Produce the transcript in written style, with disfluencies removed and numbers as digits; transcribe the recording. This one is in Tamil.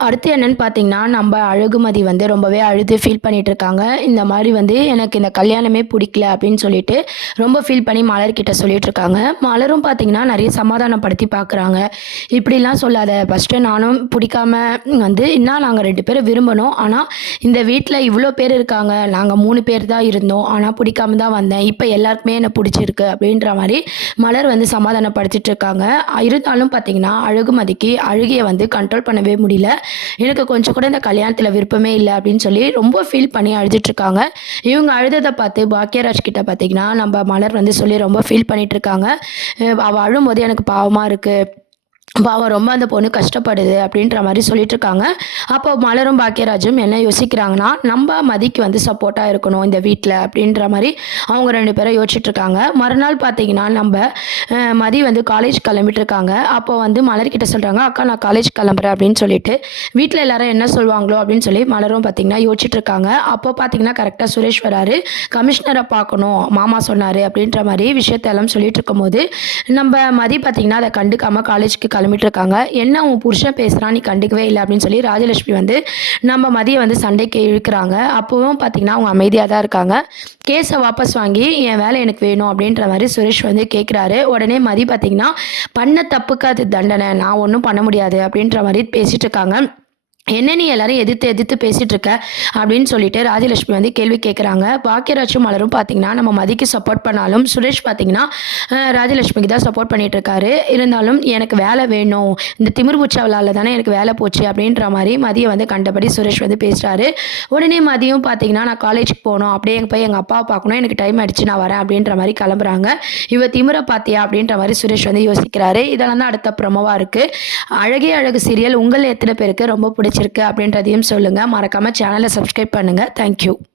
அடுத்து என்னன்னு பார்த்தீங்கன்னா, நம்ப அழகுமதி வந்து ரொம்பவே அழுது ஃபீல் பண்ணிட்டு இருக்காங்க. இந்த மாரி வந்து எனக்கு இந்த கல்யாணமே புடிக்கல அப்படின்னு சொல்லிட்டு, ரொம்ப ஃபீல் பண்ணி மலர்கிட்ட சொல்லிட்டு இருக்காங்க. மலரும் பார்த்தீங்கன்னா, நெறைய சமாதானப்படுத்தி பார்க்குறாங்க. "இப்படிலாம் சொல்லாத. ஃபர்ஸ்ட்டு நானும் புடிக்காம வந்து நாங்க 2 பேரும் விரும்பனோம். ஆனா, இந்த வீட்ல இவ்ளோ பேர் இருக்காங்க. நாங்க 3 பேர் தான் இருந்தோம். ஆனா புடிக்காம தான் வந்தேன். இப்ப எல்லாருக்குமே என்ன புடிச்சிருக்கு." அப்படின்ற மாரி மலர் வந்து சமாதானப்படுத்திட்டு இருக்காங்க. இருந்தாலும் பார்த்தீங்கன்னா, அழகுமதிக்கு அழுகைய வந்து கண்ட்ரோல் பண்ணவே முடியல. எனக்கு கொஞ்சம் கூட இந்த கல்யாணத்துல விருப்பமே இல்ல அப்படின்னு சொல்லி ரொம்ப ஃபீல் பண்ணி அழுதுட்டு இருக்காங்க. இவங்க அழுதத பார்த்து பாக்யராஜ் கிட்ட பார்த்தீங்கன்னா, நம்ப மலர் வந்து சொல்லி ரொம்ப ஃபீல் பண்ணிட்டு இருக்காங்க. அவ அழும்போது எனக்கு பாவமா இருக்கு. பாவம் ரொம்ப அந்த பொண்ணு கஷ்டப்படுது அப்படின்ற மாரி சொல்லிட்டுருக்காங்க. அப்போ மலரும், பாக்கியராஜும் என்ன யோசிக்கிறாங்கன்னா, நம்ப மதிக்கு வந்து சப்போர்ட்டா இருக்கணும் இந்த வீட்ல அப்படின்ற மாரி அவங்க 2 பேரும் யோசிச்சுட்ருக்காங்க. மறுநாள் பார்த்தீங்கன்னா, நம்ப மதி வந்து காலேஜ் கிளம்பிட்டுருக்காங்க. அப்போ வந்து மலர்கிட்ட சொல்றாங்க, "அக்கா நான் காலேஜ் கிளம்புறேன்" அப்படின்னு சொல்லிட்டு. வீட்ல எல்லாரும் என்ன சொல்லுவாங்களோ அப்படின்னு சொல்லி மலரும் பார்த்தீங்கன்னா யோசிச்சுட்ருக்காங்க. அப்போ பார்த்தீங்கன்னா, கரெக்ட்டா சுரேஷ் வராரு. "கமிஷனர பார்க்கணும், மாமா சொன்னாரு" அப்படின்ற மாரி விஷயத்த எல்லாம் சொல்லிட்டுருக்கும்போது, நம்ப மதி பார்த்தீங்கன்னா, அத கண்டுக்காம காலேஜ்க்கு கிளம்பிட்டுருக்காங்க. "என்ன உன் புருஷன் பேசுறான், நீ கண்டுக்கவே இல்ல" அப்படின்னு சொல்லி ராஜலட்சுமி வந்து நம்ம மதிய வந்து சண்டைக்கு இழுக்குறாங்க. அப்பவும் பார்த்தீங்கன்னா, அவங்க அமைதியா தான் இருக்காங்க. கேஸ வாபஸ் வாங்கி, "என் வேலை எனக்கு வேணும்" அப்படின்ற மாரி சுரேஷ் வந்து கேட்குறாரு. உடனே மதி பார்த்தீங்கன்னா, "பண்ண தப்புக்கு அது தண்டனை. நான் ஒண்ணும் பண்ண முடியாது" அப்படின்ற மாரி பேசிட்டுருக்காங்க. "என்ன நீ எல்லாரையும் எதிர்த்து எதிர்த்து பேசிட்டு இருக்க?" அப்படின்னு சொல்லிட்டு ராஜலட்சுமி வந்து கேள்வி கேட்குறாங்க. பாக்கியராஜும் மலரும் பார்த்தீங்கன்னா, நம்ம மதிக்கு சப்போர்ட் பண்ணாலும், சுரேஷ் பார்த்தீங்கன்னா, ராஜலட்சுமிக்கு தான் சப்போர்ட் பண்ணிட்டு இருக்காரு. இருந்தாலும் "எனக்கு வேலை வேணும். இந்த திமிரு புச்சவளால தானே எனக்கு வேலை போச்சு" அப்படின்ற மாரி மதிய வந்து கண்டபடி சுரேஷ் வந்து பேசுறாரு. உடனே மதியம் பார்த்தீங்கன்னா, "நான் காலேஜுக்கு போணும். அப்படியே போய் எங்க அப்பாவ பார்க்கணும். எனக்கு டைம் ஆயிடுச்சு. நான் வரேன்" அப்படின்ற மாரி கிளம்புறாங்க. "இவ திமிர பார்த்தியா?" அப்படின்ற மாரி சுரேஷ் வந்து யோசிக்கிறாரு. இதெல்லாம் தான் அடுத்த ப்ரோமோவா இருக்கு. அழகே அழகு சீரியல் உங்கள் எத்தன பேருக்கு ரொம்ப பிடிச்சிருக்கு அப்படின்றதையும் சொல்லுங்க. மறக்காம சேனல சப்ஸ்கிரைப் பண்ணுங்க. Thank you.